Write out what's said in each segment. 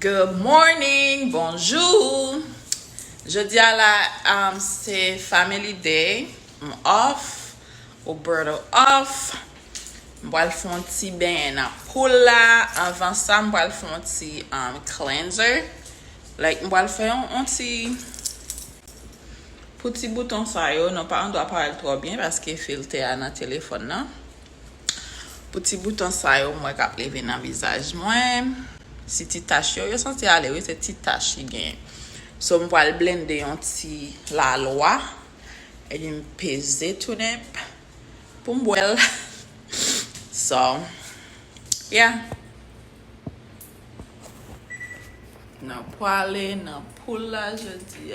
Good morning, bonjour. Jeudi à la, c'est Family Day. I'm off. Roberto off. M'bois le font petit bain na poule là. Avant ça, m'bois le font petit cleanser. Like m'bois le faire un petit bouton ça yo. Non pas on doit parler trop bien parce que filtre à dans téléphone là. Petit bouton ça yo moi k'ap lever dans visage moi. Si ti tach yo senti ale oui c'est ti tach qui gagne. So m'voit le blender un petit lalwa et me peser tout net pour m'boire. So yeah. Na poêle, na poule là, je dis.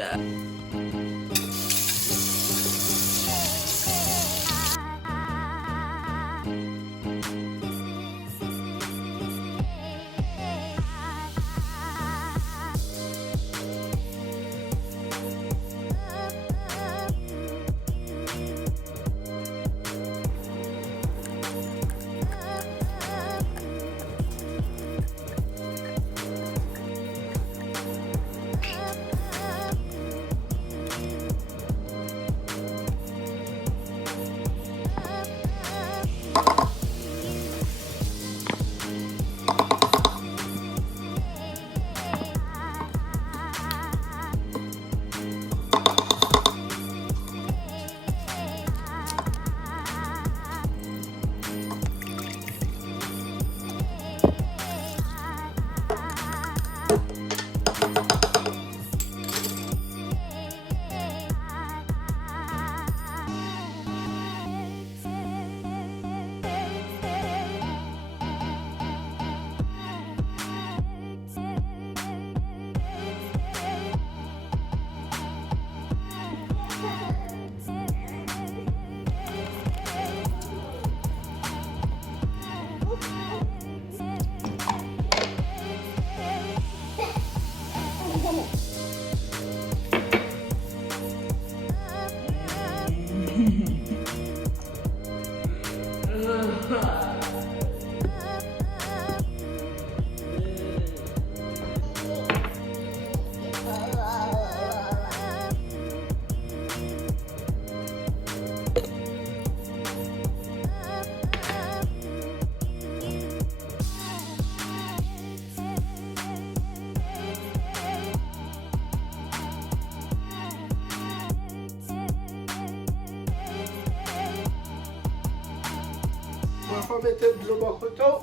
Vou meter de l'eau au couteau.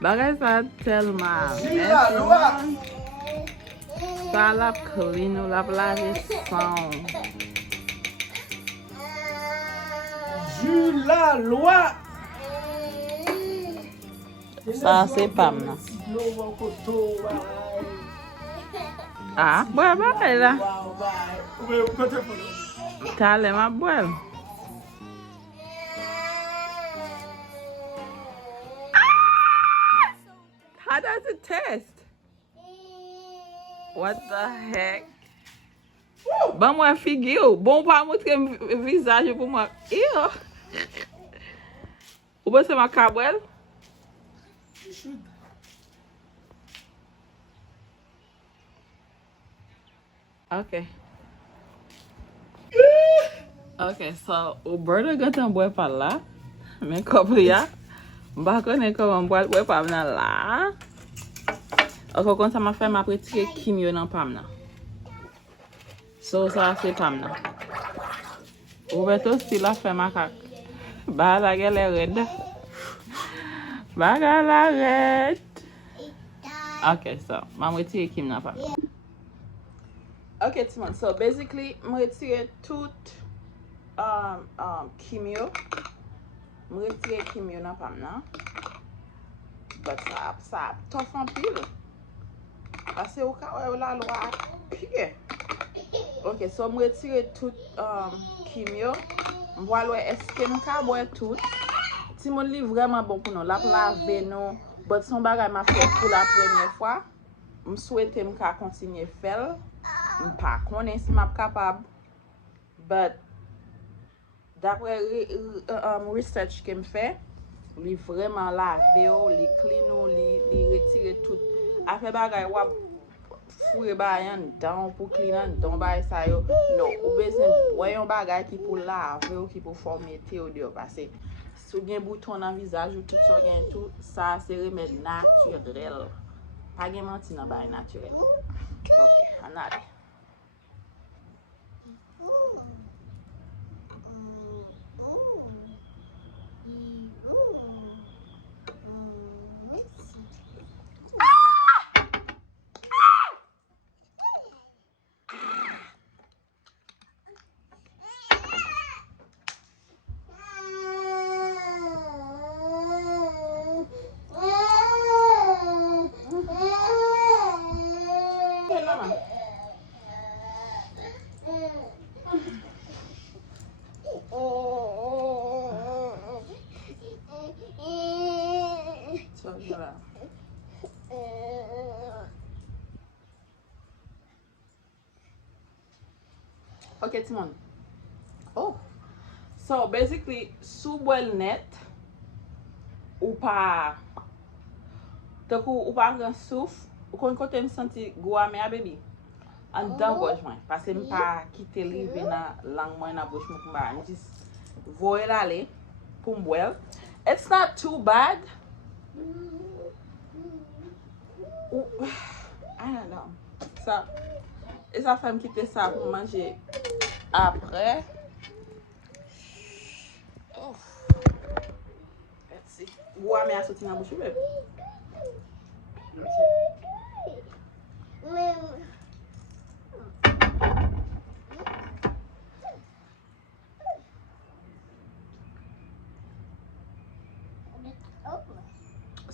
Bagay sa telman. Sa lap clean ou lap lave son. La loi. Ça c'est pas mal. Ah, boy bagay la. Tale ma boy. How does it taste? What the heck? Ba mwen figyo. Bon pa moutre visaj pou mwen. Ew. Ou ba se ma kabwel? You should. Okay. Okay, so Roberto gatan boy pa la. Men kopli ya. Mba konen koman boy pa mna la. Ok, kon sa ma fè ma pretike kimyo nan pam nan. So sa se pam nan. Roberto still a fè makak. Ba la gel red. Baga la red. Okay, so ma retire kim nan pam. Okay, Timon. So basically, I'm retire tout kimyo. I'm retire kimyo nan pam nan. But sa tough an pil. Ase ou ka wè la lwa pige. Ok, so m retire tout kimyo. M voal wè eske m ka wè tout. Timon li vreman bon pou nou. Lap lave nou But son bagay ma fè pou la première fois. M souwete m ka kontinye fel. M pa konen si m ap kapab. But dapre research ke m fè, li vreman lave yo, li clean yo, li retire tout. Afe bagay wap fure bayan dan pou clean dan bay sa yo. Non, ou bezen voyon bagay ki pou lave yo, ki pou formete yo diyo. Pase sou gen bouton nan visaj ou tout so gen tout, sa se remed naturel. Pa gen manti nan bay naturel. Ok, anade. Ok, Timon. Oh. So, basically, sou boil net, ou pa gran souf, ou kon kote m senti gwa me a baby. An dan goj mwen. Pase m pa kite li vena lang mwen na bouch mwen kumba. M jis voye la le pou m boil. It's not too bad. I don't know. So, e sa fèm kite sa pou manje apre. Oh. Let's see. Gwa me a soti nan bouch baby.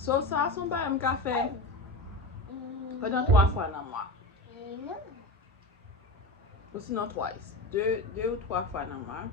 So, sa son ba m ka fè pendant 3 fois nan mwa. Ou sinon twice. 2 ou 3 fois nan mwa.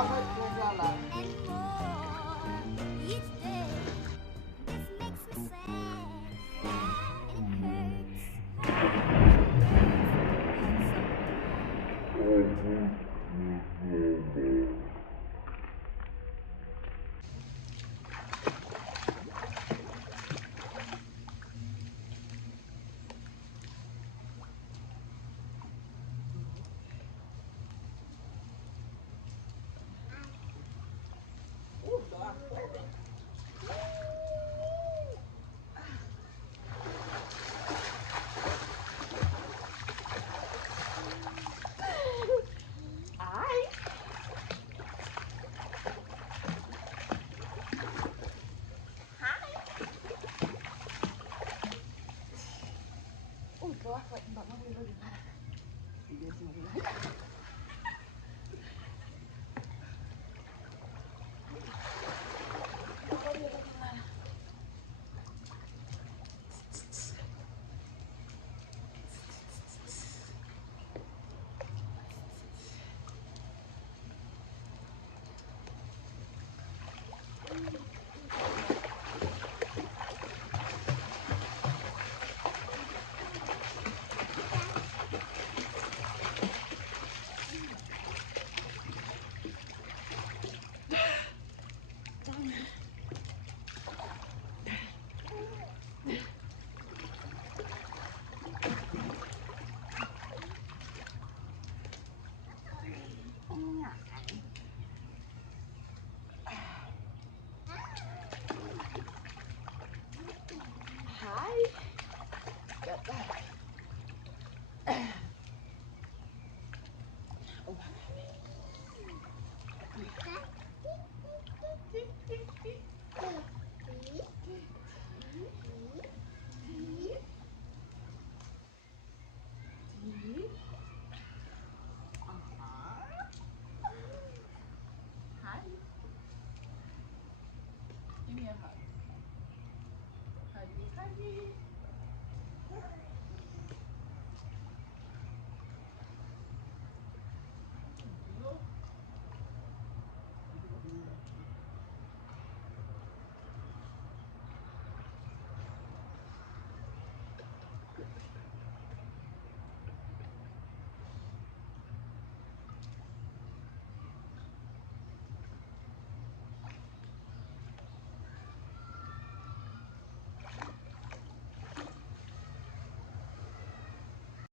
avec mon gars là.